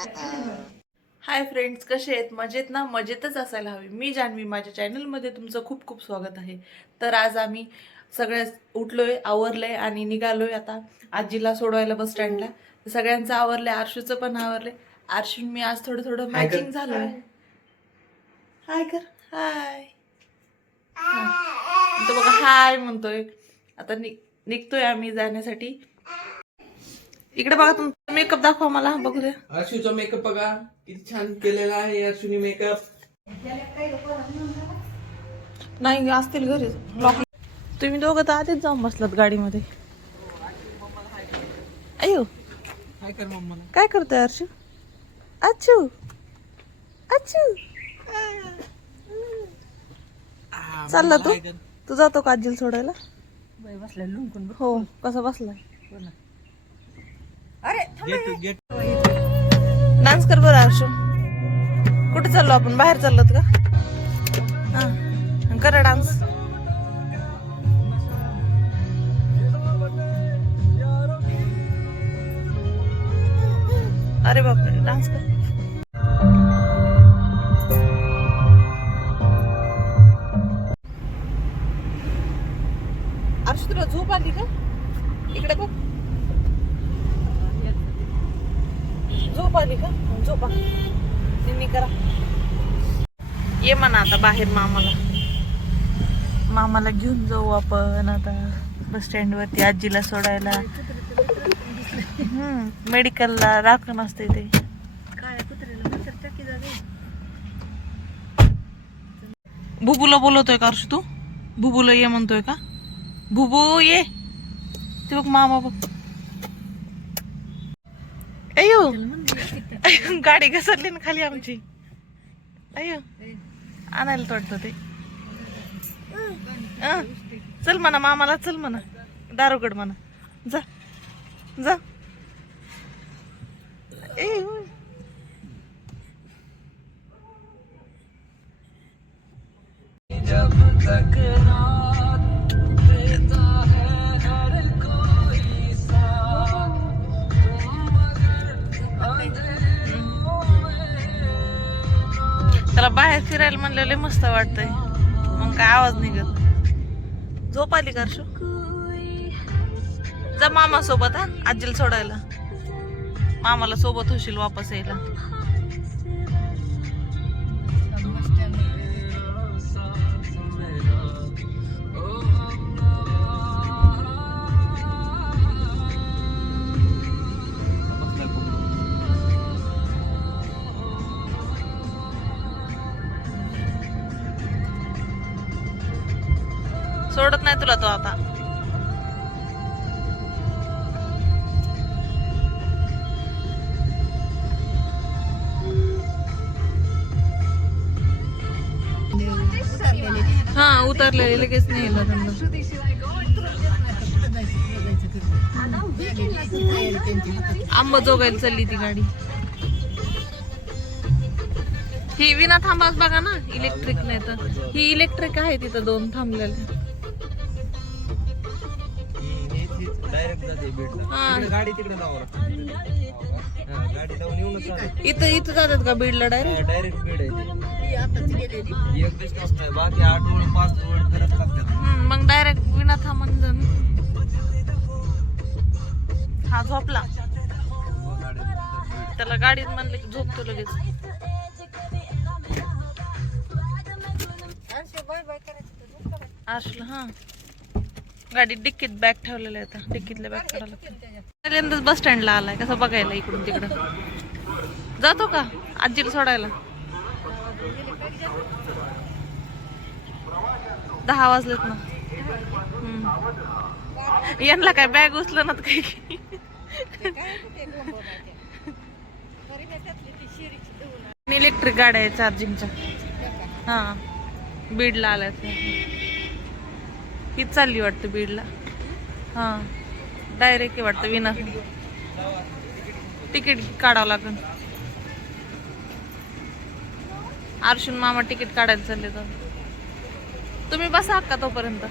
Hi friends कसे आहेत? मजेत ना? मजेतच असायला हवी. मी जान्हवी माझ्या चॅनलमध्ये तुमचं खूप खूप स्वागत आहे. तर आज आम्ही सगळ्या उठलोय आवरलंय आणि निघालोय आता आजीला सोडवायला बस स्टँडला सगळ्यांचं आवरलंय आरशूचं पण आवरलंय. आरशून मी आज थोडं थोडं. मॅचिंग झालोय. हाय कर हाय तो बघा हाय म्हणतोय. आता निघतोय आम्ही जाण्यासाठी. इकडे बघा तुमचा मेकअप दाखवा मला बघू द्या अर्शूचा मेकअप बघा. किती छान केलेला आहे अर्शूनी मेकअप नाही असतील घरी. तुम्ही दोघं तर आधीच जाऊन बसलात गाडीमध्ये. अयो काय कर मम्मा काय करतोय अर्शू अच्छू अच्छू चालला तू. तू जातो का आजीला सोडायला? बसल्या लुंकून हो कसा बसलाय गेट डान्स कर बरं अर्शू कुठे चाललो आपण? बाहेर चाललोत का? हा. करा डान्स. अरे बापरे डान्स कर. अर्श तुला झोप आली का? इकडे बघ. झोप आली का? झोपा. निन्नी करा. ये म्हणा आता बाहेर मामाला. मामाला घेऊन जाऊ आपण आता बस स्टँड वरती आजीला सोडायला. हम्म मेडिकलला राखण असते ते. बुबूला बोलवतोय का अर्श तू? बुबूला ये म्हणतोय का? बुबू ये. ते बघ मामा बघ. अयो गाडी घसरली ना खाली आमची. अयो आणायला तोडतो ते. चल म्हणा मामाला चल म्हणा. दारोगड म्हणा. जा जा. ए, होय. त्याला बाहेर फिरायला म्हणलं लय मस्त वाटतंय. मग काय आवाज निघत झोप आली करशो जा मामा सोबत हा आजीला सोडायला. मामाला सोबत होशील वापस यायला. सोडत नाही तुला तो आता. हा उतरलेले लगेच नाही येलं चालली ती गाडी. ही विना थांबाच बघा ना इलेक्ट्रिक नाही तर. ही इलेक्ट्रिक आहे तिथं दोन थांबलेले. गाडी तिकडे लावा हा, गाडी लावून येऊनच चालू इथं इथं जातात का बीडला डायरेक्ट डायरेक्ट बीड आहे ती. एक डिस्टन्स नाही बाकी आठ ओळ पाच ओळ करत लागतात. मग डायरेक्ट विना थांबून जाण हा झोपला. त्याला गाडीत म्हणलं की झोपतो लगेच. असलं हा. गाडीत डिक्कीत बॅग ठेवलेल्या आहे आता डिक्कीतल्या बॅग काढायला पहिल्यांदाच बस स्टँडला आलाय कसं बघायला इकडून तिकडं. जातो का? आजीला सोडायला. दहा वाजलेत ना. यांना काय बॅग उचलं ना काही? इलेक्ट्रिक गाड्या आहे चार्जिंगच्या. हा. बीडला आल्यात. हीच चालली वाटतं बीडला. हा. डायरेक्ट आहे वाटतं विना. तिकीट काढावं लागेल. अर्जुन मामा तिकीट काढायला चालले तर. तुम्ही बसा का तोपर्यंत.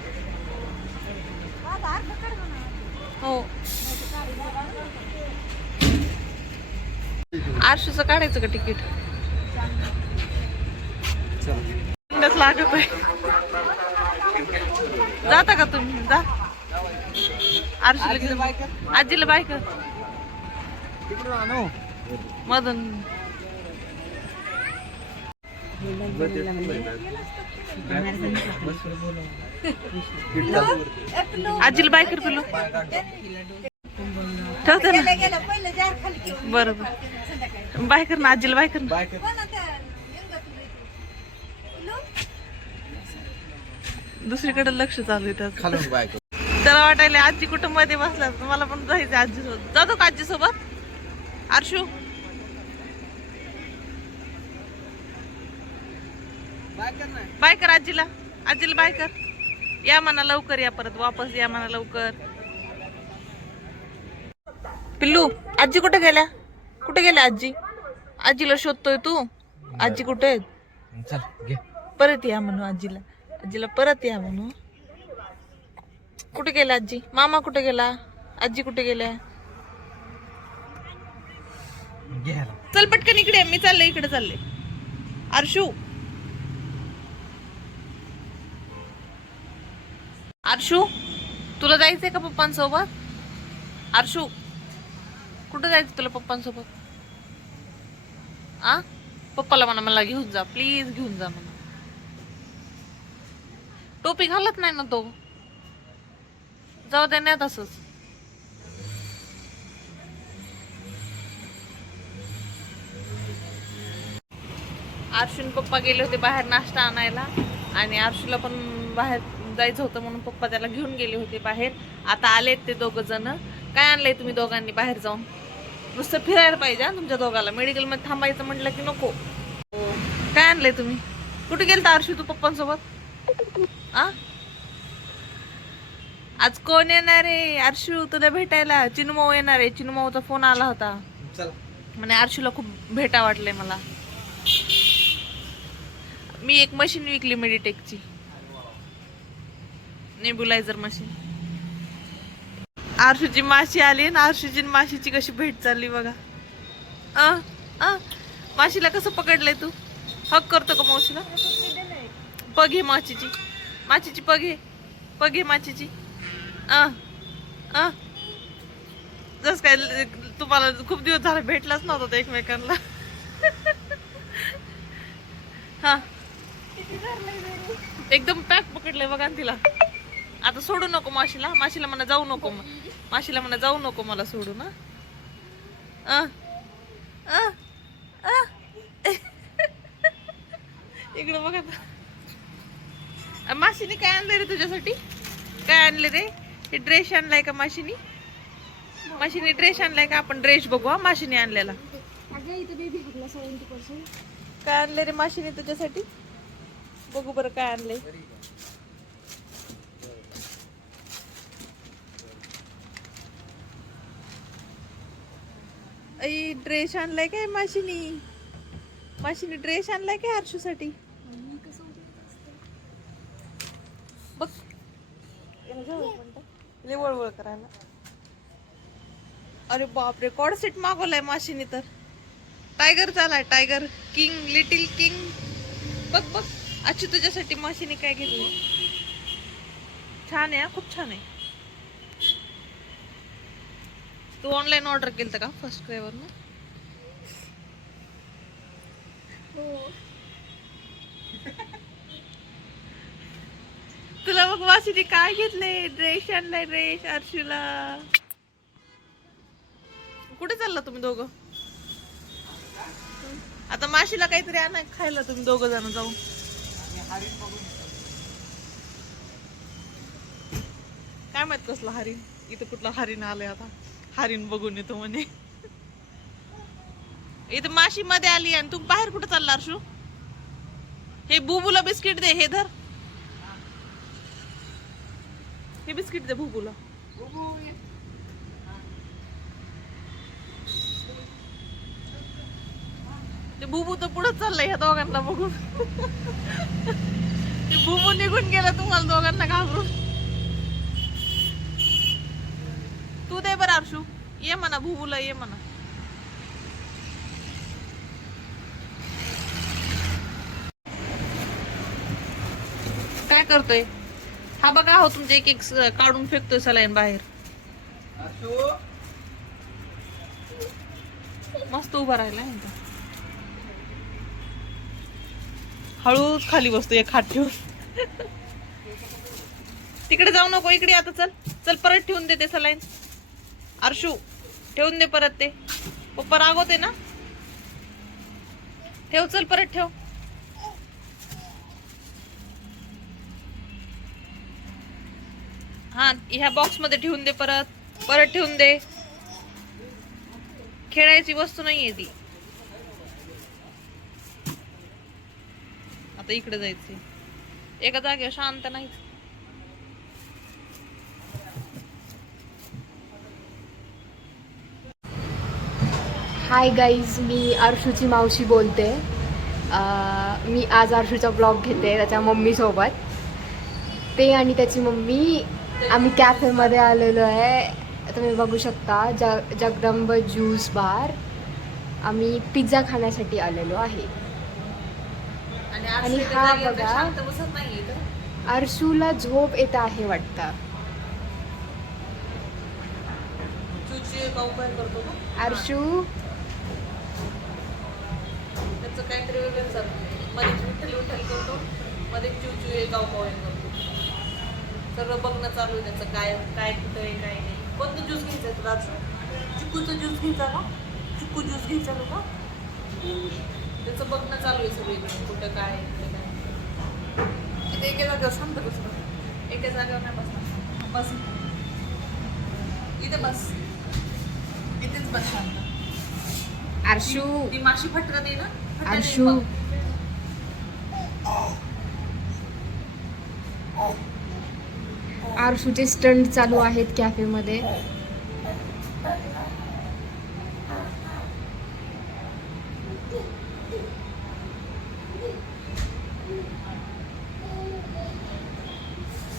हो. आरशूचं काढायचं का तिकीट लागत आहे जाता का तुम्ही? जा. आरशूला घेऊन आजीला बायक तिकडून आणू मधून आजीला बायकर पिलो ठेवते ना. बरोबर. बायकर ना आजीला बायकर ना बायक कोण आता? येऊन जा तुम्ही. पिलू? दुसरीकडे लक्ष चालू आहे त्याचं. खालून बायक त्याला वाटायला आजी मध्ये बसला मला पण जायचं आजी सोबत जातो का आजी सोबत आरशू. बाय कर आजीला. आजीला बाय कर. या म्हणा लवकर या परत. वापस या म्हणा लवकर. पिल्लू आजी कुठे गेल्या? कुठे गेल्या आजी? आजीला शोधतोय तू? आजी कुठे आहेत? परत या म्हणू आजीला. आजीला परत या म्हणू कुठे गेला आजी? मामा कुठे गेला? आजी कुठे गेल्या. चल पटकन इकडे मी चालले इकडे चालले. आरशू. आरशू तुला जायचंय का पप्पांसोबत? आरशू कुठं जायचं तुला पप्पांसोबत? आ? पप्पाला म्हणा मला घेऊन जा प्लीज घेऊन जा म्हणा टोपी घालत नाही ना तो. जाऊ दे ना तसंच आरशून पप्पा गेले होते बाहेर नाश्ता आणायला आणि आरशूला पण बाहेर जायचं होतं म्हणून पप्पा त्याला घेऊन गेले होते बाहेर. आता आलेत ते दोघं जण. काय आणलंय तुम्ही दोघांनी बाहेर जाऊन? नुसतं फिरायला पाहिजे तुमच्या दोघाला. मेडिकलमध्ये थांबायचं म्हटलं की नको. काय आणलंय तुम्ही? कुठे गेलता आरशू तू पप्पांसोबत? आ? आज कोण येणार आहे? आरशू तुला भेटायला. चिनुमाऊ येणार आहे. चिनुमाऊचा फोन आला होता. चल. म्हणे आरशूला खूप भेटा वाटले मला. मी एक मशीन विकली मेडिटेकची नेब्युलायझर मशीन आरशूची माशी आली आणि आरशूची माशीची कशी भेट चालली बघा. अ अ माशीला कसं पकडलंय तू? हक करतो का मावशीला? पग घे माचीची माचीची पग घे पग घे माचीची. अ अ. जस काय तुम्हाला खूप दिवस झाला भेटलाच नव्हता ते एकमेकांना. हा. एकदम पॅक पकडलंय बघा तिला. आता सोडू नको माशीला. माशीला म्हणा जाऊ नको. माशीला म्हणा जाऊ नको मला सोडू ना अ, इकडं बघा ना. माशीने काय आणलंय रे तुझ्यासाठी? काय आणले रे? हे ड्रेस आणलाय का माशीनी? माशीने ड्रेस आणलाय का? आपण ड्रेस बघू हा माशीने आणलेला. काय आणले रे माशीने तुझ्यासाठी? बघू बरं काय आणलंय. आई ड्रेस आणलाय काय माशीनी? माशीने ड्रेस आणलाय काय हर्षूसाठी बघ याला जाऊ एक मिनिटं. लय वळवळ करायला अरे बापरे कॉड सेट मागवलाय माशीने तर. टायगर चालाय टायगर किंग लिटिल किंग बघ बघ अच्छी तुझ्यासाठी माशीने काय घेतलं छान आहे खूप छान आहे. तू ऑनलाईन ऑर्डर केलं का फर्स्ट क्रायवर ना तुला बघ वासीने काय घेतले ड्रेस आणलाय ड्रेस अर्शूला. कुठे चालला तुम्ही दोघं? आता माशीला काहीतरी आणा खायला तुम्ही दोघं जण जाऊन. काय माहीत कसलं हरिण? इथं कुठलं हरिण आलंय आता. हरिण बघून येतो म्हणे. इथं माशी मध्ये आली आणि तू बाहेर कुठे चालला अर्शू हे बुबूला बिस्किट दे हे धर. हे बिस्किट दे बुबूला. ते बुबू तर पुढे चाललंय ह्या दोघांना बघून. ते बुबू निघून गेला तुम्हाला दोघांना घाबरून. तू दे बरं अर्शू ये म्हणा बुबूला ये म्हणा. काय करतोय? हा बघा हो तुमचे एक एक काढून फेकतोय सलाईन बाहेर. मस्त उभा राहिला हळूच खाली बसतो एक हात ठेवून. तिकडे जाऊ नको इकडे आता चल. चल परत ठेवून दे ते सलाईन. अर्शू ठेवून दे परत ते. पप्पा रागवते ना? ठेव चल परत ठेव. हा ह्या बॉक्समध्ये ठेवून दे परत. परत ठेवून दे. खेळायची वस्तू नाहीये ती. आता इकडे जायचंय. एका जागेवर शांत नाही हाय गाईज मी आरशूची मावशी बोलते. मी आज आरशूचा ब्लॉग घेते त्याच्या मम्मीसोबत. ते आणि त्याची मम्मी आम्ही कॅफेमध्ये आलेलो आहे. तुम्ही बघू शकता जग जगदंब ज्यूस बार आम्ही पिझ्झा खाण्यासाठी आलेलो आहे. आणि अर्शू हा बघा. आरशूला झोप येत आहे वाटतं. आरशू त्याचं काहीतरी वेगळं चालू मध्ये विठ्ठल विठ्ठल करतो. मध्ये चुचू काउकाव करतो. बघणं चालू आहे त्याचं काय काय कुठं आहे काय नाही. कोणतं ज्यूस घ्यायचं तुला चिकूचं ज्यूस घ्यायचा ना चिकू ज्यूस घ्यायचा का? त्याचं बघणं चालू आहे सगळीकडे कुठं काय कुठं काय इथे एका जागेवर शांत बसतो एका जागेवर नाही बसणार. बस. इथे बस. इथेच बस शांत. आरशू. ती माशी फटका दे ना? आरशू. आरशूचे स्टंट चालू आहेत कॅफेमध्ये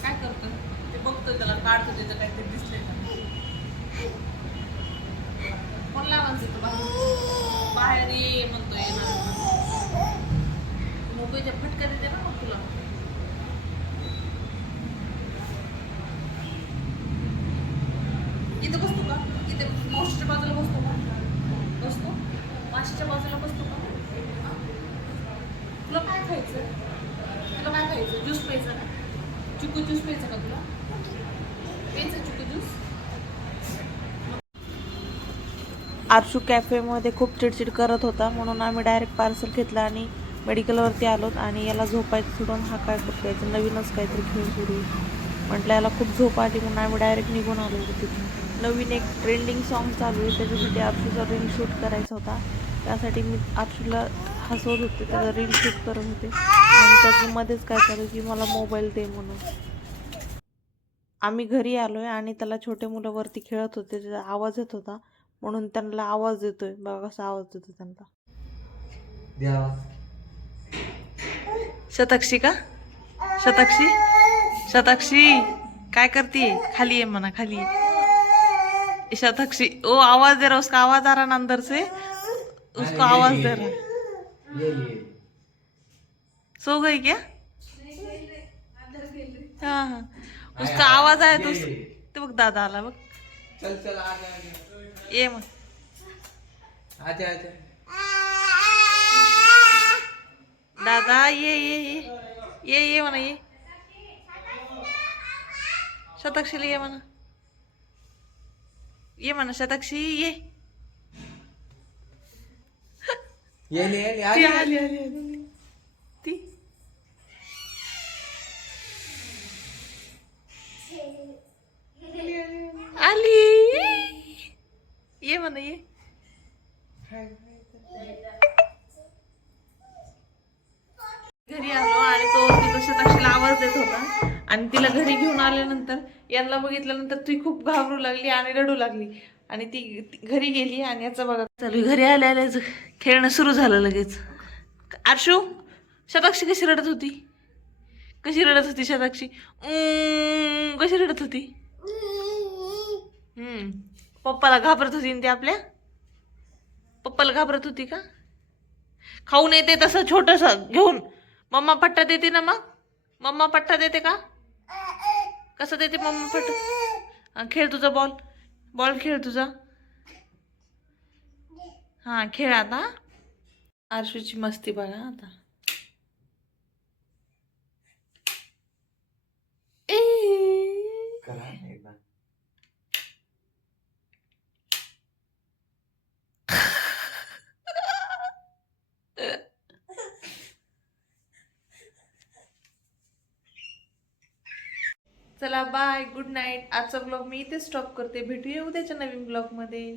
काय करतो ते बघतो त्याला काढतो त्याचं काहीतरी दिसले कोण लावायचं तो बाहेर बाहेर ये म्हणतोय ना. मोबाईलच्या फटका देते ना मग तुला. इथं बसतो का? इथे मावशीच्या बाजूला बसतो का? बसतो? माशीच्या बाजूला बसतो का? तुला काय खायचं? तुला काय खायचं? ज्यूस प्यायचं का? चिकू ज्यूस प्यायचं का तुला? आरशू कॅफेमध्ये खूप चिडचिड करत होता म्हणून आम्ही डायरेक्ट पार्सल घेतलं आणि मेडिकलवरती आलो आणि याला झोपायचं सोडून हा काय करतो याचं नवीनच काहीतरी खेळ सुरू म्हटलं याला खूप झोप आली म्हणून आम्ही डायरेक्ट निघून आलो होतो तिथे. नवीन एक ट्रेंडिंग सॉन्ग चालू आहे त्याच्यासाठी आरशूचा रील शूट करायचा होता. त्यासाठी मी आरशूला हसवत होते त्याचा रील शूट करत होते. आणि त्याच्यामध्येच काय चालू की मला मोबाईल दे म्हणून. आम्ही घरी आलोय आणि त्याला छोटे मुलं वरती खेळत होते त्याचा आवाज येत होता. म्हणून त्यांना आवाज देतोय बघा कसा आवाज देतो त्यांना शताक्षी का? शताक्षी? शताक्षी काय करती? खाली है मना खाली ये. शताक्षी ओ आवाज दे रहा उसका आवाज आ रहा ना अंदर से. उसको आवाज दे रहा ये ये. सो गई क्या? हाँ हाँ. उसका आवाज आया तो ते बघ दादा आला बघ. चल चल आजा आजा. ये मग. आजा आजा. दादा ये ये ये. ये ये म्हणा ये. शताक्षीला ये म्हणा. ये म्हणा शताक्षी ये. आली आली आली. आली ये म्हणा ये घरी आलो आणि तो तिथं शताक्षीला आवाज देत होता. आणि तिला घरी घेऊन आल्यानंतर यांना बघितल्यानंतर ती खूप घाबरू लागली आणि रडू लागली. आणि ती घरी गेली आणि याचं बघा चालू घरी आल्या आल्याच खेळणं सुरू झालं लगेच. आरशू शताक्षी कशी रडत होती? कशी रडत होती शताक्षी? कशी रडत होती? हम्म. पप्पाला घाबरत होती ना ती आपल्या? पप्पाला घाबरत होती का? खाऊन येते तसं छोटस घेऊन. मम्मा पट्टा देते ना मग? मम्मा पट्टा देते का? कसं देते मम्मा पट्टा? खेळ तुझा बॉल बॉल खेळ तुझा. हा खेळ आता. आरशूची मस्ती बघा आता. ए. करा ना एकदा. चला बाय गुड नाईट आजचा ब्लॉग मी इथे स्टॉप करते. भेटूया उद्याच्या नवीन ब्लॉगमध्ये